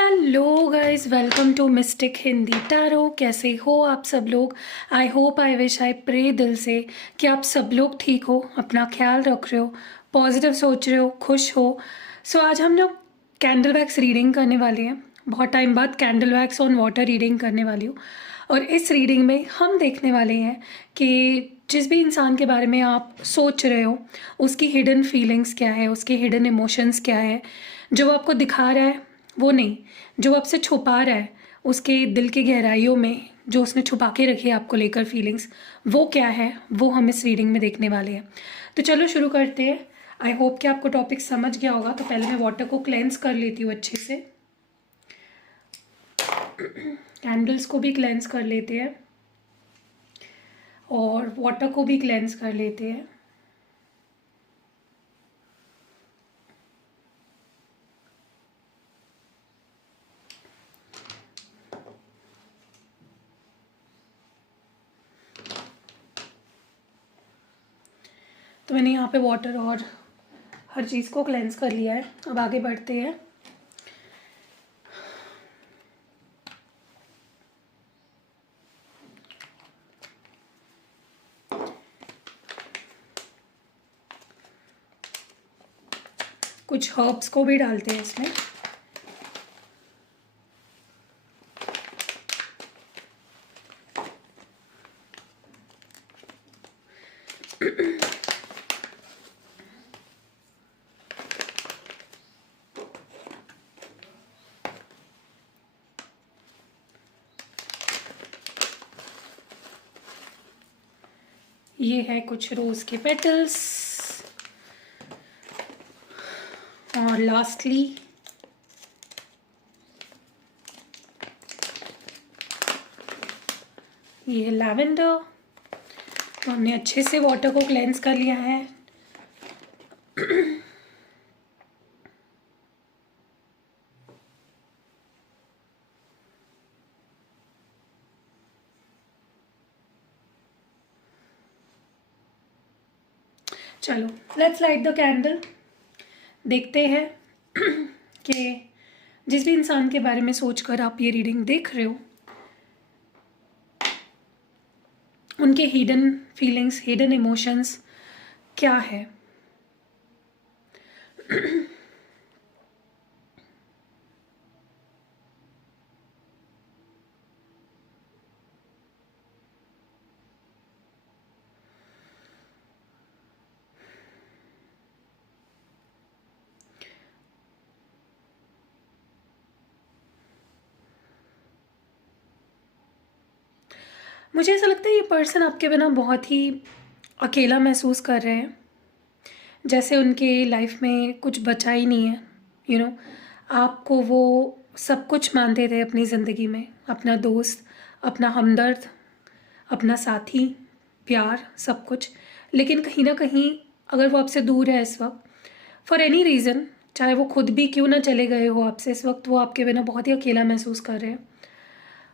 Hello guys, welcome to mystic Hindi tarot. कैसे हो आप सब लोग? I hope, I wish, I pray दिल से कि आप सब लोग ठीक हो, अपना ख्याल रख रहे हो, पॉजिटिव सोच रहे हो, खुश हो। आज हम लोग कैंडल वैक्स रीडिंग करने वाले हैं। बहुत टाइम बाद candle wax on water reading करने वाली हूँ। और इस रीडिंग में हम देखने वाले हैं कि जिस भी इंसान के बारे में आप सोच रहे हो उसकी हिडन फीलिंग्स क्या है, उसके हिडन इमोशंस क्या है। जो वो आपको दिखा रहा है वो नहीं, जो आपसे छुपा रहा है उसके दिल की गहराइयों में जो उसने छुपा के रखी है आपको लेकर फीलिंग्स, वो क्या है, वो हम इस रीडिंग में देखने वाले हैं। तो चलो शुरू करते हैं। आई होप कि आपको टॉपिक समझ गया होगा। तो पहले मैं वाटर को क्लेंस कर लेती हूँ अच्छे से। कैंडल्स को भी क्लेंस कर लेते हैं और वाटर को भी क्लेंस कर लेते हैं। तो मैंने यहाँ पे वाटर और हर चीज़ को क्लेंस कर लिया है। अब आगे बढ़ते हैं। कुछ हर्ब्स को भी डालते हैं इसमें। ये है कुछ रोज़ के पेटल्स। और लास्टली ये है लैवेंडर। तो हमने अच्छे से वाटर को क्लेंस कर लिया है। चलो लेट्स लाइट द कैंडल। देखते हैं कि जिस भी इंसान के बारे में सोचकर आप ये रीडिंग देख रहे हो उनके हिडन फीलिंग्स, हिडन इमोशंस क्या है। मुझे ऐसा लगता है ये पर्सन आपके बिना बहुत ही अकेला महसूस कर रहे हैं, जैसे उनके लाइफ में कुछ बचा ही नहीं है। आपको वो सब कुछ मानते थे अपनी ज़िंदगी में, अपना दोस्त, अपना हमदर्द, अपना साथी, प्यार, सब कुछ। लेकिन कहीं ना कहीं अगर वो आपसे दूर है इस वक्त, फॉर एनी रीज़न, चाहे वो खुद भी क्यों ना चले गए हो आपसे, इस वक्त वो आपके बिना बहुत ही अकेला महसूस कर रहे हैं।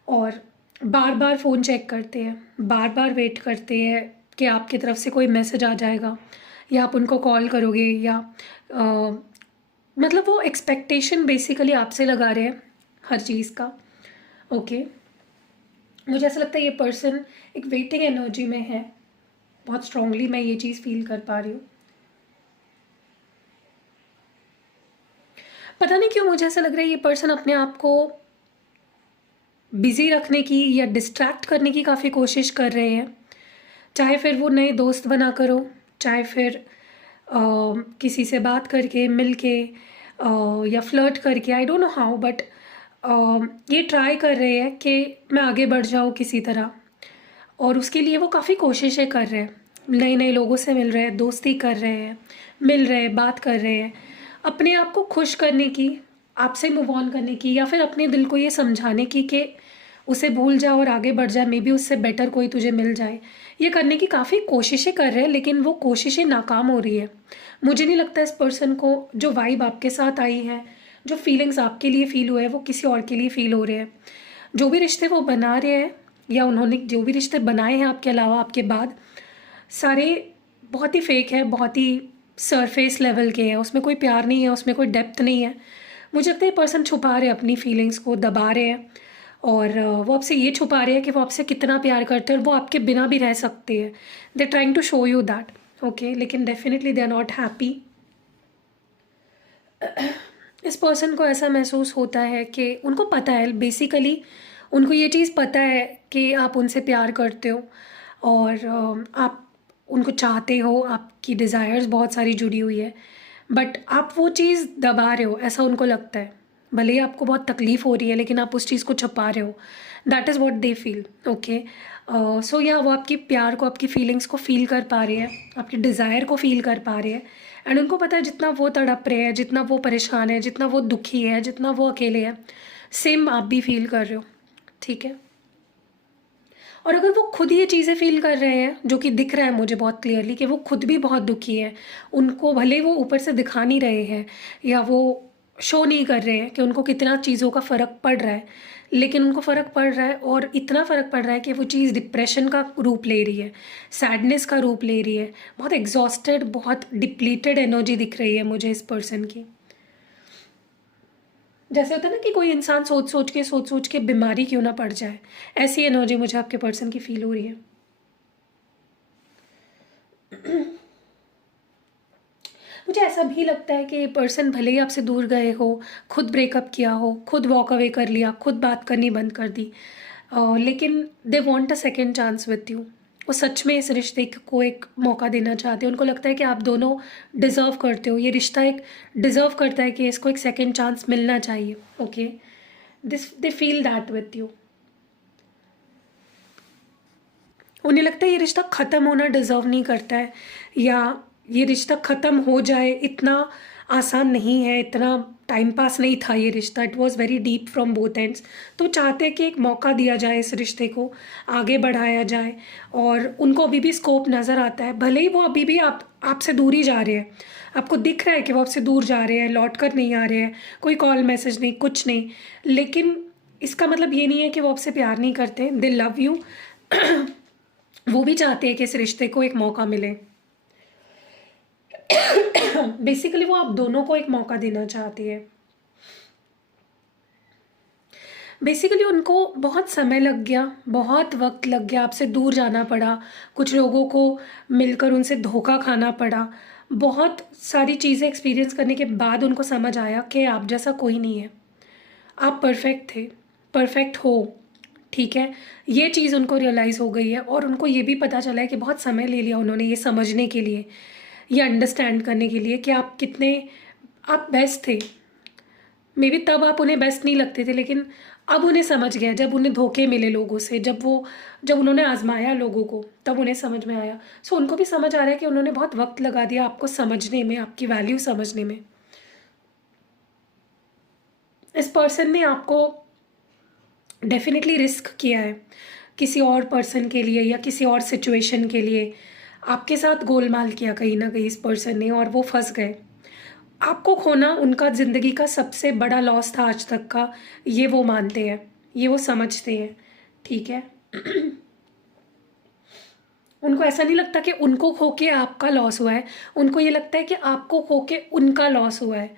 और बार बार फ़ोन चेक करते हैं, बार बार वेट करते हैं कि आपकी तरफ से कोई मैसेज आ जाएगा या आप उनको कॉल करोगे, या मतलब वो एक्सपेक्टेशन बेसिकली आपसे लगा रहे हैं हर चीज़ का। ओके, मुझे ऐसा लगता है ये पर्सन एक वेटिंग एनर्जी में है। बहुत स्ट्रांगली मैं ये चीज़ फील कर पा रही हूँ। पता नहीं क्यों मुझे ऐसा लग रहा है ये पर्सन अपने आप को बिज़ी रखने की या डिस्ट्रैक्ट करने की काफ़ी कोशिश कर रहे हैं। चाहे फिर वो नए दोस्त बना कर हो, चाहे फिर किसी से बात करके, मिल के, या फ्लर्ट करके, I don't know how, but ये ट्राई कर रहे हैं कि मैं आगे बढ़ जाऊँ किसी तरह। और उसके लिए वो काफ़ी कोशिशें कर रहे हैं, नए नए लोगों से मिल रहे हैं, दोस्ती कर रहे हैं, मिल रहे हैं, बात कर रहे हैं, अपने आप को खुश करने की, आपसे मूव ऑन करने की, या फिर अपने दिल को ये समझाने की कि उसे भूल जाओ और आगे बढ़ जाए, मे बी उससे बेटर कोई तुझे मिल जाए। ये करने की काफ़ी कोशिशें कर रहे हैं, लेकिन वो कोशिशें नाकाम हो रही है। मुझे नहीं लगता इस पर्सन को जो वाइब आपके साथ आई है, जो फीलिंग्स आपके लिए फ़ील हुए हैं, वो किसी और के लिए फ़ील हो रहे हैं। जो भी रिश्ते वो बना रहे हैं या उन्होंने जो भी रिश्ते बनाए हैं आपके अलावा, आपके बाद, सारे बहुत ही फेक है, बहुत ही सरफेस लेवल के हैं। उसमें कोई प्यार नहीं है, उसमें कोई डेप्थ नहीं है, मुझे लगता है ये पर्सन छुपा रहे हैं अपनी फीलिंग्स को, दबा रहे हैं, और वो आपसे ये छुपा रहे हैं कि वो आपसे कितना प्यार करते हैं और वो आपके बिना भी रह सकते हैं। They trying to show you that, okay, लेकिन definitely they are not happy. इस पर्सन को ऐसा महसूस होता है कि उनको पता है, बेसिकली उनको ये चीज़ पता है कि आप उनसे प्यार करते हो और आप उनको चाहते हो, आपकी डिज़ायर्स बहुत सारी जुड़ी हुई है, बट आप वो चीज़ दबा रहे हो, ऐसा उनको लगता है। भले ही आपको बहुत तकलीफ़ हो रही है लेकिन आप उस चीज़ को छुपा रहे हो। That is what they feel, okay. So या वो आपकी प्यार को, आपकी फीलिंग्स को फील कर पा रहे हैं, आपकी डिज़ायर को फील कर पा रहे हैं, एंड उनको पता है जितना वो तड़प रहे हैं, जितना वो परेशान है, जितना वो दुखी है, जितना वो अकेले है, सेम आप भी फील कर रहे हो, ठीक है। और अगर वो खुद ये चीज़ें फ़ील कर रहे हैं, जो कि दिख रहा है मुझे बहुत क्लियरली कि वो खुद भी बहुत दुखी है, उनको भले वो ऊपर से दिखा नहीं रहे हैं या वो शो नहीं कर रहे हैं कि उनको कितना चीज़ों का फ़र्क पड़ रहा है, लेकिन उनको फ़र्क पड़ रहा है, और इतना फ़र्क पड़ रहा है कि वो चीज़ डिप्रेशन का रूप ले रही है, सैडनेस का रूप ले रही है, बहुत एग्जॉस्टेड, बहुत डिप्लीटेड एनर्जी दिख रही है मुझे इस पर्सन की। जैसे होता है ना कि कोई इंसान सोच सोच के बीमारी क्यों ना पड़ जाए, ऐसी एनर्जी मुझे आपके पर्सन की फील हो रही है। मुझे ऐसा भी लगता है कि पर्सन भले ही आपसे दूर गए हो, खुद ब्रेकअप किया हो, खुद वॉक अवे कर लिया, खुद बात करनी बंद कर दी, लेकिन they want a second chance with you. वो सच में इस रिश्ते को एक मौका देना चाहते हैं। उनको लगता है कि आप दोनों डिज़र्व करते हो, ये रिश्ता एक डिज़र्व करता है कि इसको एक सेकेंड चांस मिलना चाहिए, okay. This they feel that with you. उन्हें लगता है ये रिश्ता ख़त्म होना डिज़र्व नहीं करता है, या ये रिश्ता ख़त्म हो जाए इतना आसान नहीं है, इतना टाइम पास नहीं था ये रिश्ता, it was very deep from both ends. तो चाहते हैं कि एक मौका दिया जाए, इस रिश्ते को आगे बढ़ाया जाए, और उनको अभी भी स्कोप नज़र आता है। भले ही वो अभी भी आपसे दूर ही जा रहे हैं, आपको दिख रहा है कि वो आपसे दूर जा रहे हैं, लौट कर नहीं आ रहे हैं, कोई कॉल मैसेज नहीं, कुछ नहीं, लेकिन इसका मतलब ये नहीं है कि वो आपसे प्यार नहीं करते। दे लव यू। वो भी चाहते हैं कि इस रिश्ते को एक मौका मिले। बेसिकली वो आप दोनों को एक मौका देना चाहती है। बेसिकली उनको बहुत समय लग गया, बहुत वक्त लग गया, आपसे दूर जाना पड़ा, कुछ लोगों को मिलकर उनसे धोखा खाना पड़ा, बहुत सारी चीज़ें एक्सपीरियंस करने के बाद उनको समझ आया कि आप जैसा कोई नहीं है, आप परफेक्ट थे, परफेक्ट हो, ठीक है। ये चीज़ उनको रियलाइज़ हो गई है, और उनको ये भी पता चला है कि बहुत समय ले लिया उन्होंने ये समझने के लिए, ये अंडरस्टैंड करने के लिए कि आप कितने, आप बेस्ट थे। मे बी तब आप उन्हें बेस्ट नहीं लगते थे, लेकिन अब उन्हें समझ गया, जब उन्हें धोखे मिले लोगों से, जब उन्होंने आजमाया लोगों को, तब उन्हें समझ में आया। सो उनको भी समझ आ रहा है कि उन्होंने बहुत वक्त लगा दिया आपको समझने में, आपकी वैल्यू समझने में। इस पर्सन ने आपको डेफिनेटली रिस्क किया है किसी और पर्सन के लिए या किसी और सिचुएशन के लिए, आपके साथ गोलमाल किया कहीं ना कहीं इस पर्सन ने, और वो फंस गए। आपको खोना उनका ज़िंदगी का सबसे बड़ा लॉस था आज तक का, ये वो मानते हैं, ये वो समझते हैं, ठीक है। उनको ऐसा नहीं लगता कि उनको खो के आपका लॉस हुआ है, उनको ये लगता है कि आपको खो के उनका लॉस हुआ है,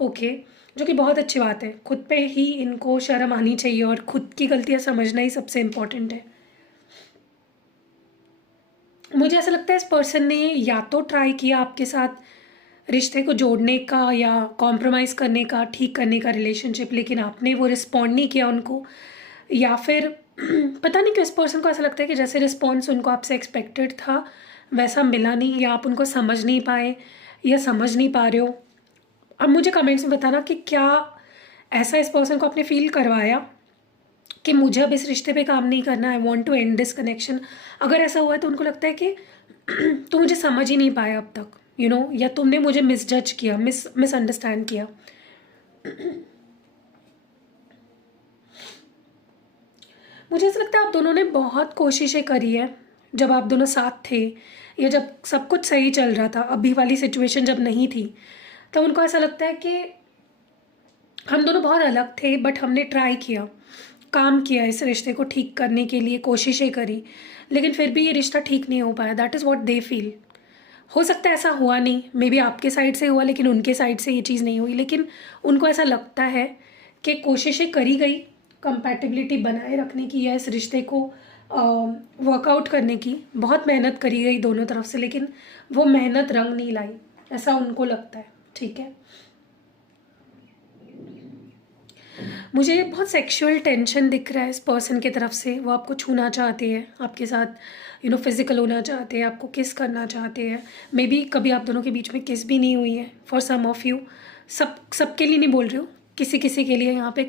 ओके। जो कि बहुत अच्छी बात है, खुद पे ही इनको शर्म आनी चाहिए और खुद की गलतियाँ समझना ही सबसे इम्पोर्टेंट है। मुझे ऐसा लगता है इस पर्सन ने या तो ट्राई किया आपके साथ रिश्ते को जोड़ने का या कॉम्प्रोमाइज़ करने का, ठीक करने का रिलेशनशिप, लेकिन आपने वो रिस्पॉन्ड नहीं किया उनको, या फिर पता नहीं क्यों इस पर्सन को ऐसा लगता है कि जैसे रिस्पॉन्स उनको आपसे एक्सपेक्टेड था वैसा मिला नहीं, या आप उनको समझ नहीं पाए या समझ नहीं पा रहे हो। अब मुझे कमेंट्स में बताना कि क्या ऐसा इस पर्सन को आपने फील करवाया कि मुझे अब इस रिश्ते पे काम नहीं करना, I want to end this connection. अगर ऐसा हुआ है तो उनको लगता है कि तो मुझे समझ ही नहीं पाया अब तक, या तुमने मुझे मिसजज किया, मिसअंडरस्टैंड किया। मुझे ऐसा लगता है आप दोनों ने बहुत कोशिशें करी है, जब आप दोनों साथ थे या जब सब कुछ सही चल रहा था, अभी वाली सिचुएशन जब नहीं थी, तो उनको ऐसा लगता है कि हम दोनों बहुत अलग थे, बट हमने ट्राई किया, काम किया इस रिश्ते को ठीक करने के लिए, कोशिशें करी, लेकिन फिर भी ये रिश्ता ठीक नहीं हो पाया। That is what they feel. हो सकता है ऐसा हुआ नहीं, मे बी आपके साइड से हुआ लेकिन उनके साइड से ये चीज़ नहीं हुई, लेकिन उनको ऐसा लगता है कि कोशिशें करी गई कंपैटिबिलिटी बनाए रखने की या इस रिश्ते को वर्कआउट करने की, बहुत मेहनत करी गई दोनों तरफ से, लेकिन वो मेहनत रंग नहीं लाई, ऐसा उनको लगता है। ठीक है, मुझे बहुत सेक्सुअल टेंशन दिख रहा है इस पर्सन की तरफ से। वो आपको छूना चाहते हैं, आपके साथ फिज़िकल होना चाहते हैं, आपको किस करना चाहते हैं। मे बी कभी आप दोनों के बीच में किस भी नहीं हुई है, फॉर सम ऑफ़ यू। सबके लिए नहीं बोल रही हूँ, किसी किसी के लिए यहाँ पे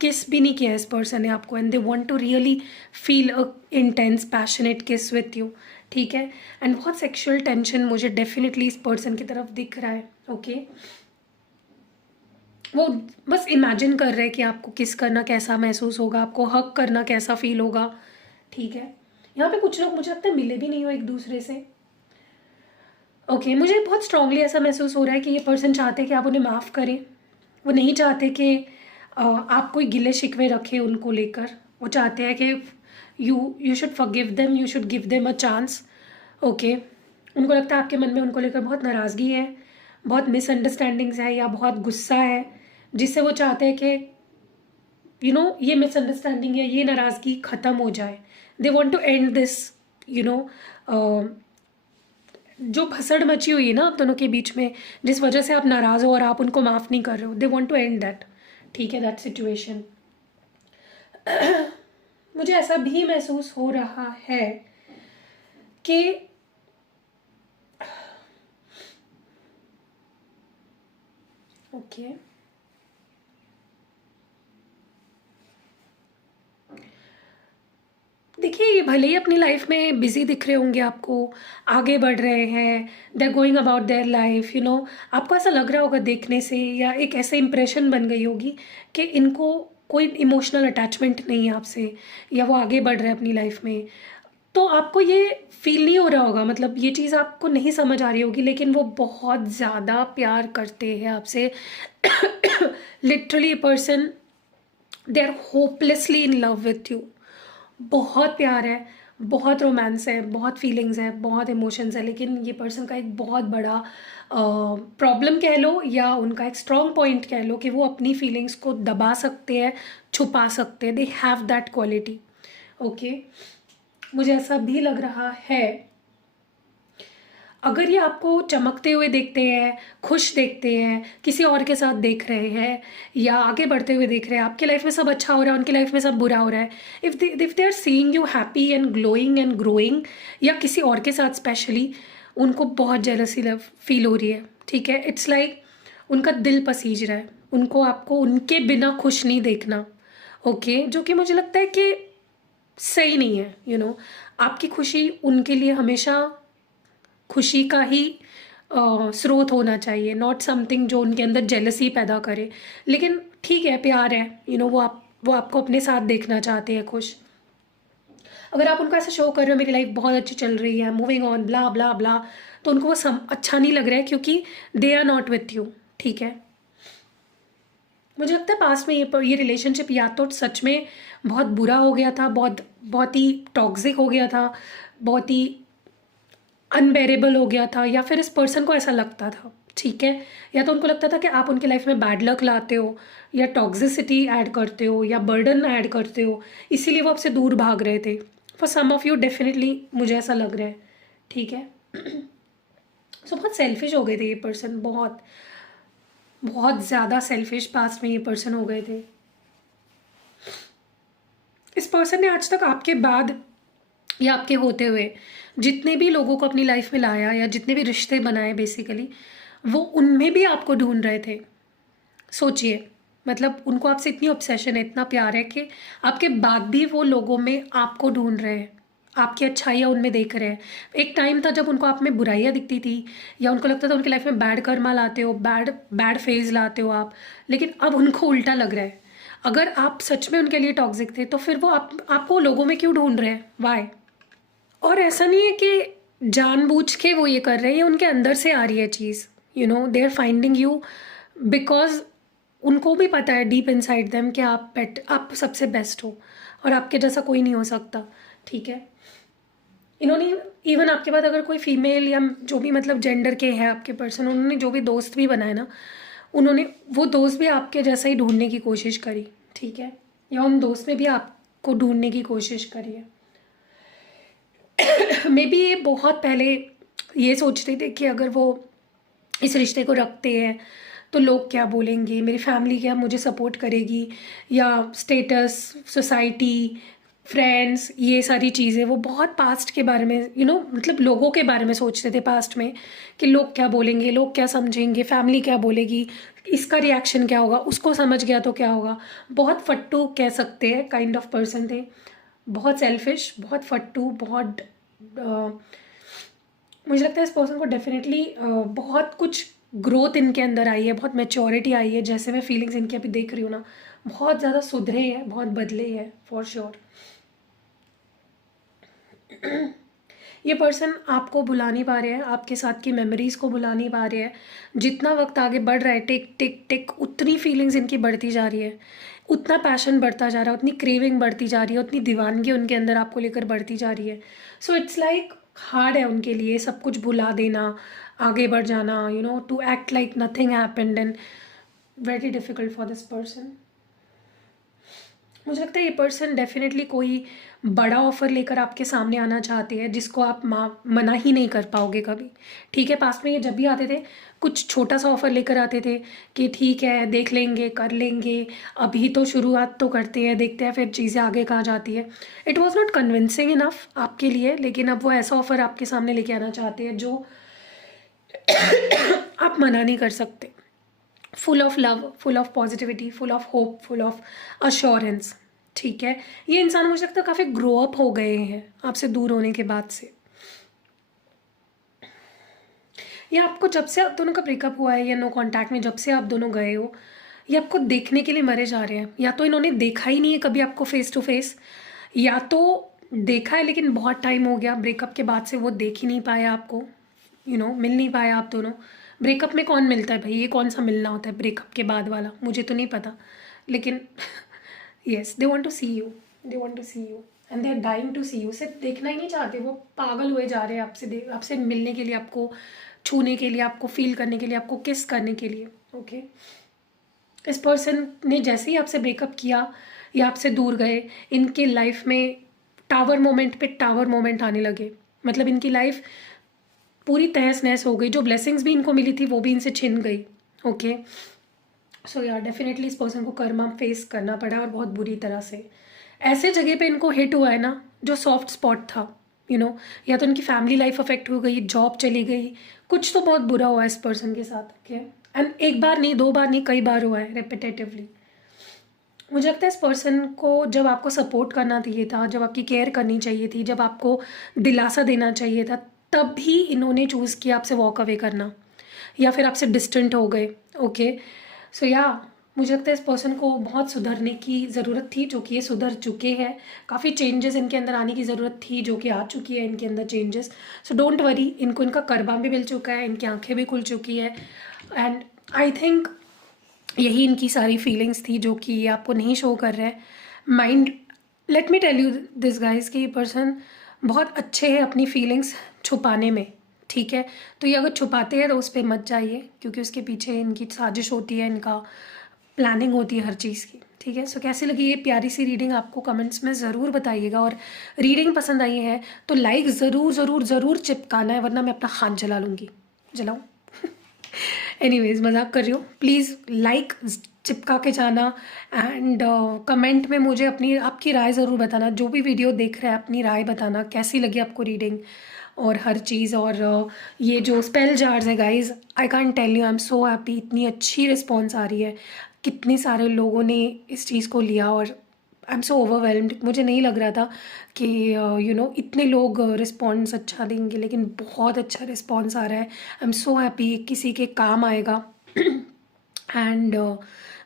किस भी नहीं किया है इस पर्सन ने आपको, and they want to really feel a intense passionate kiss with you. ठीक है, एंड बहुत सेक्सुअल टेंशन मुझे डेफिनेटली इस पर्सन की तरफ दिख रहा है। ओके, वो बस इमेजिन कर रहे हैं कि आपको किस करना कैसा महसूस होगा, आपको हक करना कैसा फील होगा। ठीक है, यहाँ पे कुछ लोग मुझे लगता है मिले भी नहीं हो एक दूसरे से। ओके, मुझे बहुत स्ट्रांगली ऐसा महसूस हो रहा है कि ये पर्सन चाहते हैं कि आप उन्हें माफ़ करें। वो नहीं चाहते कि आप कोई गिले शिकवे रखें उनको लेकर। वो चाहते हैं कि you should forgive them, you should give them a chance. Okay, उनको लगता है आपके मन में उनको लेकर बहुत नाराज़गी है, बहुत मिसअंडरस्टैंडिंग्स है या बहुत गुस्सा है, जिससे वो चाहते हैं कि ये मिसअंडरस्टैंडिंग या ये नाराज़गी ख़त्म हो जाए। They want to end this, you know जो भसड़ मची हुई है ना आप दोनों के बीच में, जिस वजह से आप नाराज़ हो और आप उनको माफ़ नहीं कर रहे हो, they want to end that. ठीक है, दैट सिचुएशन। मुझे ऐसा भी महसूस हो रहा है कि ओके, देखिए ये भले ही अपनी लाइफ में बिजी दिख रहे होंगे आपको, आगे बढ़ रहे हैं, they are going about their life, आपको ऐसा लग रहा होगा देखने से, या एक ऐसे इंप्रेशन बन गई होगी कि इनको कोई इमोशनल अटैचमेंट नहीं है आपसे, या वो आगे बढ़ रहे हैं अपनी लाइफ में। तो आपको ये फील नहीं हो रहा होगा, मतलब ये चीज़ आपको नहीं समझ आ रही होगी, लेकिन वो बहुत ज़्यादा प्यार करते हैं आपसे। Literally person, they are hopelessly in love with you. बहुत प्यार है, बहुत रोमांस है, बहुत फीलिंग्स है, बहुत इमोशंस है, लेकिन ये पर्सन का एक बहुत बड़ा प्रॉब्लम कह लो या उनका एक स्ट्रॉन्ग पॉइंट कह लो कि वो अपनी फीलिंग्स को दबा सकते हैं, छुपा सकते हैं। They have that quality. Okay, मुझे ऐसा भी लग रहा है, अगर ये आपको चमकते हुए देखते हैं, खुश देखते हैं, किसी और के साथ देख रहे हैं या आगे बढ़ते हुए देख रहे हैं, आपकी लाइफ में सब अच्छा हो रहा है, उनकी लाइफ में सब बुरा हो रहा है, if they are seeing you happy and glowing and growing, या किसी और के साथ स्पेशली उनको बहुत जेलसी लव फील हो रही है। ठीक है, इट्स लाइक उनका दिल पसीज रहा है, उनको आपको उनके बिना खुश नहीं देखना। ओके, जो कि मुझे लगता है कि सही नहीं है। आपकी खुशी उनके लिए हमेशा खुशी का ही स्रोत होना चाहिए, नॉट समथिंग जो उनके अंदर जेलसी पैदा करे। लेकिन ठीक है, प्यार है, वो आपको अपने साथ देखना चाहते हैं खुश। अगर आप उनको ऐसा शो कर रहे हो मेरी लाइफ बहुत अच्छी चल रही है, मूविंग ऑन, ब्ला ब्ला ब्ला, तो उनको वो अच्छा नहीं लग रहा है, क्योंकि they are not with you. ठीक है, मुझे लगता है पास में ये रिलेशनशिप या तो सच में बहुत बुरा हो गया था, बहुत बहुत ही टॉक्सिक हो गया था, बहुत ही अनबेरेबल हो गया था, या फिर इस पर्सन को ऐसा लगता था। ठीक है, या तो उनको लगता था कि आप उनकी लाइफ में बैड लक लाते हो, या टॉक्सिसिटी ऐड करते हो, या बर्डन ऐड करते हो, इसीलिए वो आपसे दूर भाग रहे थे। For some of you definitely मुझे ऐसा लग रहा है। ठीक है, सो बहुत सेल्फिश हो गए थे ये पर्सन, बहुत बहुत ज़्यादा सेल्फिश पास्ट में ये पर्सन हो गए थे। इस पर्सन ने आज तक आपके बाद या आपके होते हुए जितने भी लोगों को अपनी लाइफ में लाया या जितने भी रिश्ते बनाए, बेसिकली वो उनमें भी आपको ढूंढ रहे थे। सोचिए, मतलब उनको आपसे इतनी ऑब्सेशन है, इतना प्यार है कि आपके बाद भी वो लोगों में आपको ढूंढ रहे हैं, आपकी अच्छाइयाँ उनमें देख रहे हैं। एक टाइम था जब उनको आप में बुराइयाँ दिखती थी, या उनको लगता था उनकी लाइफ में बैड कर्मा लाते हो, बैड बैड फेज लाते हो आप, लेकिन अब उनको उल्टा लग रहा है। अगर आप सच में उनके लिए टॉक्सिक थे तो फिर वो आपको लोगों में क्यों ढूंढ रहे हैं, वाई? और ऐसा नहीं है कि जानबूझ के वो ये कर रहे हैं, ये उनके अंदर से आ रही है चीज़। They are finding you because उनको भी पता है डीप इनसाइड देम कि आप सबसे बेस्ट हो और आपके जैसा कोई नहीं हो सकता। ठीक है, इन्होंने इवन आपके बाद अगर कोई फीमेल या जो भी मतलब जेंडर के है आपके पर्सन, उन्होंने जो भी दोस्त भी बनाए ना, उन्होंने वो दोस्त भी आपके जैसा ही ढूंढने की कोशिश करी, ठीक है, या उन दोस्त में भी आपको ढूंढने की कोशिश करी है। मे बी ये बहुत पहले ये सोचते थे कि अगर वो इस रिश्ते को रखते हैं तो लोग क्या बोलेंगे, मेरी फैमिली क्या मुझे सपोर्ट करेगी, या स्टेटस, सोसाइटी, फ्रेंड्स, ये सारी चीज़ें, वो बहुत पास्ट के बारे में मतलब लोगों के बारे में सोचते थे पास्ट में, कि लोग क्या बोलेंगे, लोग क्या समझेंगे, फैमिली क्या बोलेगी, इसका रिएक्शन क्या होगा, उसको समझ गया तो क्या होगा। बहुत फट्टू कह सकते हैं काइंड ऑफ पर्सन थे, बहुत सेल्फिश, बहुत फट्टू, बहुत मुझे लगता है इस पर्सन को डेफिनेटली बहुत कुछ ग्रोथ इनके अंदर आई है, बहुत मैच्योरिटी आई है। जैसे मैं फीलिंग्स इनकी अभी देख रही हूँ ना, बहुत ज़्यादा सुधरे हैं, बहुत बदले हैं फॉर श्योर। ये पर्सन आपको भुला नहीं पा रहे हैं, आपके साथ की मेमोरीज़ को भुला नहीं पा रहे हैं। जितना वक्त आगे बढ़ रहा है, टिक टिक टिक, उतनी फीलिंग्स इनकी बढ़ती जा रही है, उतना पैशन बढ़ता जा रहा है, उतनी क्रेविंग बढ़ती जा रही है, उतनी दीवानगी उनके अंदर आपको लेकर बढ़ती जा रही है। सो इट्स लाइक हार्ड है उनके लिए सब कुछ भुला देना, आगे बढ़ जाना, to act like nothing happened, and very difficult for this person. मुझे लगता है ये पर्सन डेफिनेटली कोई बड़ा ऑफ़र लेकर आपके सामने आना चाहते हैं, जिसको आप मना ही नहीं कर पाओगे कभी, ठीक है। पास्ट में ये जब भी आते थे, कुछ छोटा सा ऑफ़र लेकर आते थे कि ठीक है देख लेंगे, कर लेंगे, अभी तो शुरुआत तो करते हैं, देखते हैं फिर चीज़ें आगे कहाँ जाती है। It was not convincing enough आपके लिए, लेकिन अब वो ऐसा ऑफ़र आपके सामने लेके आना चाहते हैं जो आप मना नहीं कर सकते। Full of love, full of positivity, full of hope, full of assurance, ठीक है। ये इंसान मुझे लगता है काफ़ी ग्रो अप हो गए हैं आपसे दूर होने के बाद से। या आपको जब से आप दोनों का ब्रेकअप हुआ है, या नो कांटेक्ट में जब से आप दोनों गए हो, ये आपको देखने के लिए मरे जा रहे हैं। या तो इन्होंने देखा ही नहीं है कभी आपको फेस टू फेस, या तो देखा है लेकिन बहुत टाइम हो गया, ब्रेकअप के बाद से वो देख ही नहीं पाया आपको, मिल नहीं पाया आप दोनों। ब्रेकअप में कौन मिलता है भाई, ये कौन सा मिलना होता है ब्रेकअप के बाद वाला, मुझे तो नहीं पता, लेकिन yes they want to see you, they want to see you and they are dying to see you. सिर्फ देखना ही नहीं चाहते, वो पागल हुए जा रहे हैं आपसे मिलने के लिए, आपको छूने के लिए, आपको फील करने के लिए, आपको किस करने के लिए, ओके। इस पर्सन ने जैसे ही आपसे ब्रेकअप किया या आपसे दूर गए, इनके लाइफ में टावर मोमेंट पे टावर मोमेंट आने लगे। मतलब इनकी लाइफ पूरी तहस नहस हो गई, जो ब्लेसिंग्स भी इनको मिली थी वो भी इनसे छिन गई, ओके। सो यार डेफिनेटली इस पर्सन को कर्मा फेस करना पड़ा, और बहुत बुरी तरह से। ऐसे जगह पे इनको हिट हुआ है ना जो सॉफ्ट स्पॉट था, या तो इनकी फैमिली लाइफ अफेक्ट हो गई, जॉब चली गई, कुछ तो बहुत बुरा हुआ है इस पर्सन के साथ, ओके। एंड एक बार नहीं, दो बार नहीं, कई बार हुआ है रेपिटेटिवली। मुझे लगता है इस पर्सन को जब आपको सपोर्ट करना चाहिए था, जब आपकी केयर करनी चाहिए थी, जब आपको दिलासा देना चाहिए था, तब भी इन्होंने चूज़ किया आपसे वॉक अवे करना, या फिर आपसे डिस्टेंट हो गए, ओके। सो या मुझे लगता है इस पर्सन को बहुत सुधरने की ज़रूरत थी, जो कि ये सुधर चुके हैं। काफ़ी चेंजेस इनके अंदर आने की ज़रूरत थी, जो कि आ चुकी है इनके अंदर चेंजेस। सो डोंट वरी, इनको इनका करबा भी मिल चुका है, इनकी आंखें भी खुल चुकी है, एंड आई थिंक यही इनकी सारी फीलिंग्स थी जो कि आपको नहीं शो कर रहे हैं। Mind, let me tell you this guys कि ये पर्सन बहुत अच्छे हैं अपनी फीलिंग्स छुपाने में, ठीक है। तो ये अगर छुपाते हैं तो उस पर मत जाइए, क्योंकि उसके पीछे इनकी साजिश होती है, इनका प्लानिंग होती है हर चीज़ की, ठीक है। सो कैसी लगी ये प्यारी सी रीडिंग आपको कमेंट्स में ज़रूर बताइएगा, और रीडिंग पसंद आई है तो लाइक ज़रूर ज़रूर ज़रूर चिपकाना है, वरना मैं अपना हाथ जला लूँगी। जलाऊँ? एनीवेज मजाक कर रही हूँ। प्लीज़ लाइक चिपका के जाना, एंड कमेंट में मुझे आपकी राय ज़रूर बताना। जो भी वीडियो देख रहे हैं अपनी राय बताना, कैसी लगी आपको रीडिंग और हर चीज़। और ये जो स्पेल जार्स है guys, I can't tell you, I am so happy, इतनी अच्छी रिस्पॉन्स आ रही है, कितने सारे लोगों ने इस चीज़ को लिया, और आई एम सो ओवरवेलम्ड। मुझे नहीं लग रहा था कि इतने लोग रिस्पॉन्स अच्छा देंगे, लेकिन बहुत अच्छा रिस्पॉन्स आ रहा है। आई एम सो हैप्पी, किसी के काम आएगा। एंड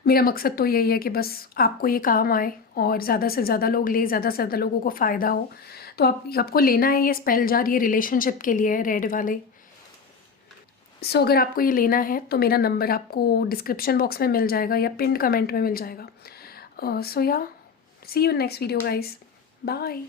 मेरा मकसद तो यही है कि बस आपको ये काम आए, और ज़्यादा से ज़्यादा लोग ले, ज़्यादा से ज़्यादा लोगों को फ़ायदा हो। तो आपको लेना है ये स्पेल जार, ये रिलेशनशिप के लिए है, रेड वाले। सो अगर आपको ये लेना है तो मेरा नंबर आपको डिस्क्रिप्शन बॉक्स में मिल जाएगा, या पिन कमेंट में मिल जाएगा। So yeah see you next video guys, bye.